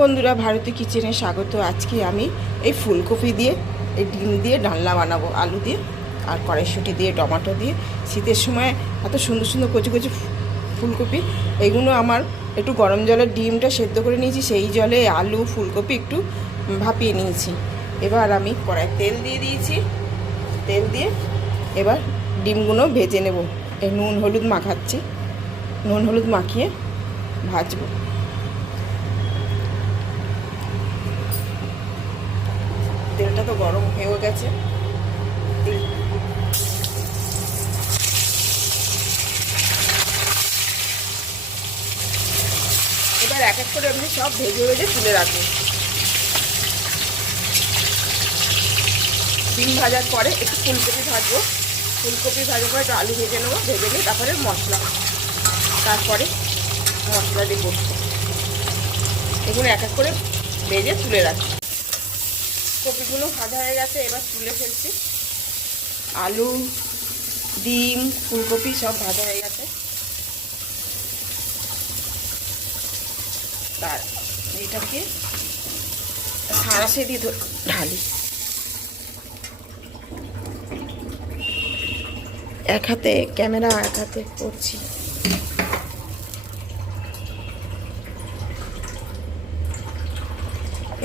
বন্ধুরা, ভারতীয় কিচেনে স্বাগত। আজকে আমি এই ফুলকপি দিয়ে এই ডিম দিয়ে ডালনা বানাবো, আলু দিয়ে আর কড়াইশুঁটি দিয়ে, টমেটো দিয়ে। শীতের সময় এত সুন্দর সুন্দর কচি কচি ফুলকপি। এইগুলো আমার একটু গরম জলে ডিমটা সেদ্ধ করে নিয়েছি, সেই জলে আলু ফুলকপি একটু ভাপিয়ে নিয়েছি। এবার আমি কড়াই তেল দিয়ে দিয়েছি। তেল দিয়ে এবার ডিমগুলো ভেজে নেব। এই নুন হলুদ মাখাচ্ছি, নুন হলুদ মাখিয়ে ভাজবো। তেলটা তো গরম হয়ে গেছে। এবার এক এক করে আমি সব ভেজে ভেজে তুলে রাখবো। ডিম ভাজার পরে একটু ফুলকপি ভাজবো। ফুলকপি ভাজার পরে একটু আলু ভেজে নেবো। ভেজে নিয়ে তারপরে মশলা, তারপরে মশলা দিয়ে বসবো। এগুলো এক এক করে ভেজে তুলে রাখছি। কপিগুলো ভাজা হয়ে গেছে, এবার তুলে ফেলছি। আলু, ডিম, ফুলকপি সব ভাজা হয়ে গেছে। তার এটাকে সাঁড়াশে দিয়ে ঢালি। এক হাতে ক্যামেরা, এক হাতে করছি।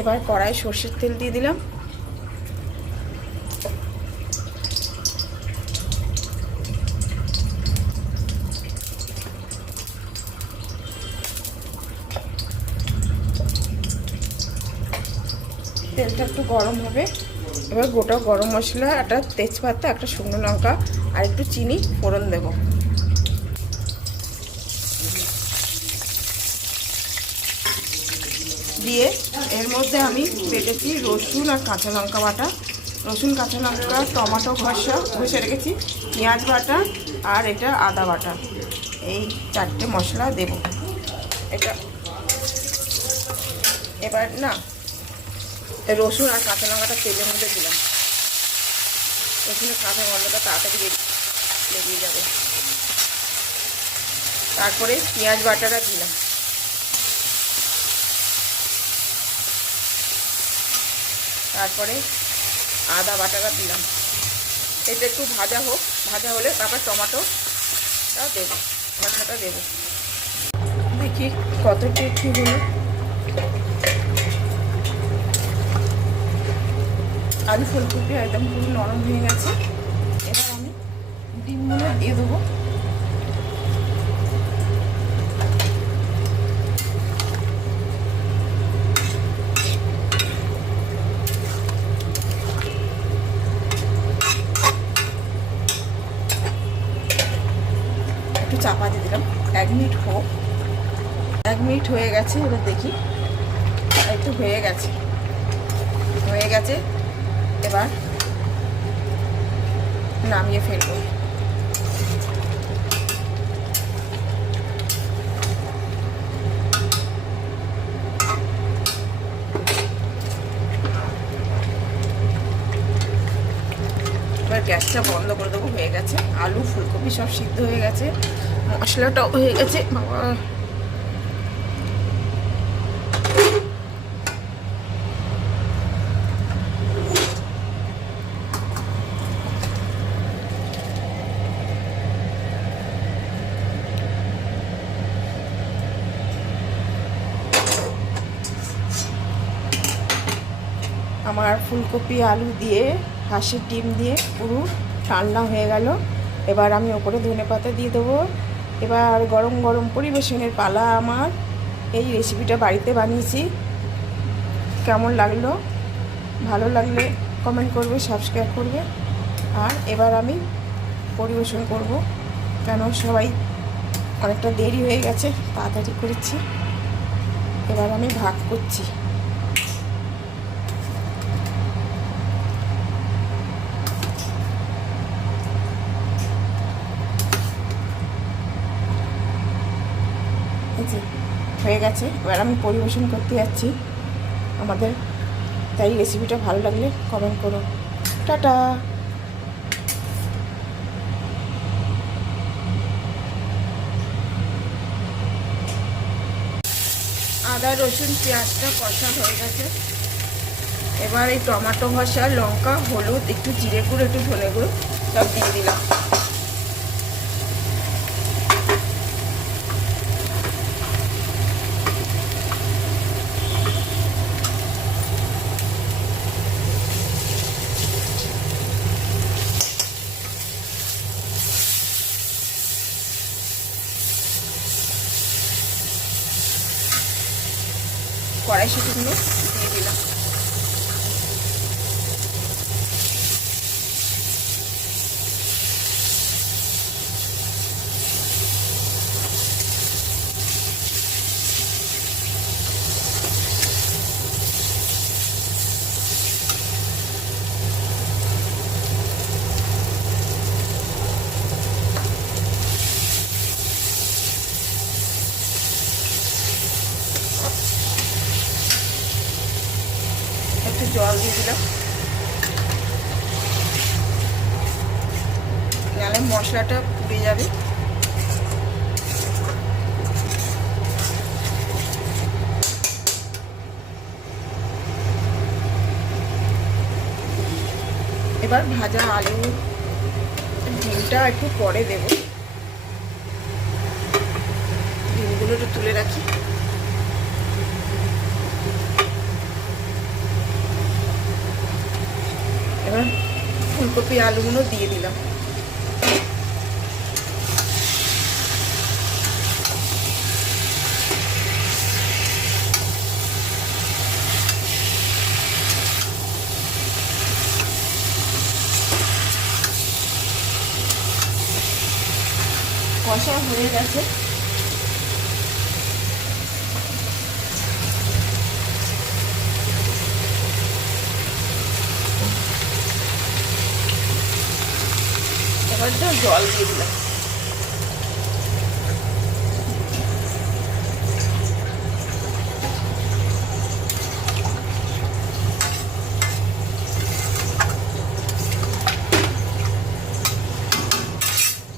এবার কড়াই সর্ষের তেল দিয়ে দিলাম। তেলটা একটু গরম হবে। এবার গোটা গরম মশলা, একটা তেজপাতা, একটা শুকনো লঙ্কা আর একটু চিনি ফোড়ন দেব। দিয়ে এর মধ্যে আমি বেটেছি রসুন আর কাঁচা লঙ্কা বাটা, রসুন কাঁচা লঙ্কা টমেটো ঘষে রেখেছি, পেঁয়াজ বাটা আর এটা আদা বাটা। এই চারটে মশলা দেব। এটা এবার না রসুন আর কাঁচা লঙ্কাটা তেলের মধ্যে দিলাম। রসুনের কাঁচা গন্ধটা তাড়াতাড়ি বেরিয়ে যাবে। তারপরে পেঁয়াজ বাটাটা দিলাম। তারপরে আদা বাটাটা দিলাম। এটা একটু ভাজা হোক, ভাজা হলে তারপর টমেটোটা দেবো, মশলাটা দেবো। দেখি কতটা কী হলো। আলু ফুলকপি একদম পুরো নরম হয়ে গেছে। এবার আমি ডিমগুলো দিয়ে দেবো। একটু চাপা দিয়ে দিলাম। 1 মিনিট হোক। 1 মিনিট হয়ে গেছে। এবার দেখি, একটু হয়ে গেছে। এবার নামিয়ে ফেলবো। এবার গ্যাসটা বন্ধ করে দেবো। হয়ে গেছে, আলু ফুলকপি সব সিদ্ধ হয়ে গেছে, মশলাটাও হয়ে গেছে। বাবা, আমার ফুলকপি আলু দিয়ে হাঁসের ডিম দিয়ে পুরো রান্না হয়ে গেল। এবার আমি ওপরে ধনেপাতা দিয়ে দেবো। এবার গরম গরম পরিবেশনের পালা আমার। এই রেসিপিটা বাড়িতে বানিয়েছি। কেমন লাগলো? ভালো লাগলে কমেন্ট করবে, সাবস্ক্রাইব করবে। আর এবার আমি পরিবেশন করব, কেন সবাই অনেকটা দেরি হয়ে গেছে, তাড়াতাড়ি করেছি। এবার আমি ভাগ করছি। হয়ে গেছে, এবার আমি পরিবেশন করতে যাচ্ছি। আমাদের তাই রেসিপিটা ভালো লাগলে কমেন্ট করো। টাটা। আদা রসুন পেঁয়াজটা কষা হয়ে গেছে। এবার এই টমেটো ঘষা, লঙ্কা, হলুদ, একটু জিরে গুঁড়ো, একটু ধনে গুঁড়ো সব দিয়ে দিলাম। কড়াইশুঁটিগুলো দিয়ে দিলাম। একটু জল দিয়ে দিলাম, নাহলে মশলাটা পুড়ে যাবে। এবার ভাজা আলু, ডিমটা একটু পরে দেব। ডিমগুলো একটু তুলে রাখি। এবার ফুলকপি আলুগুলো দিয়ে দিলাম। কষা হয়ে গেছে। এবার তো জল দিয়ে দিলাম।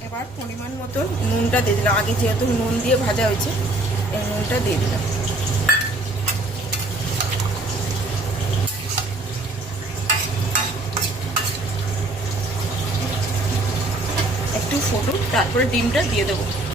এবার পরিমাণ মতো নুনটা দিয়ে দিলাম। আগে যেহেতু নুন দিয়ে ভাজা হয়েছে, এই নুনটা দিয়ে দিলাম। একটু ফুটুক, তারপরে ডিমটা দিয়ে দেবো।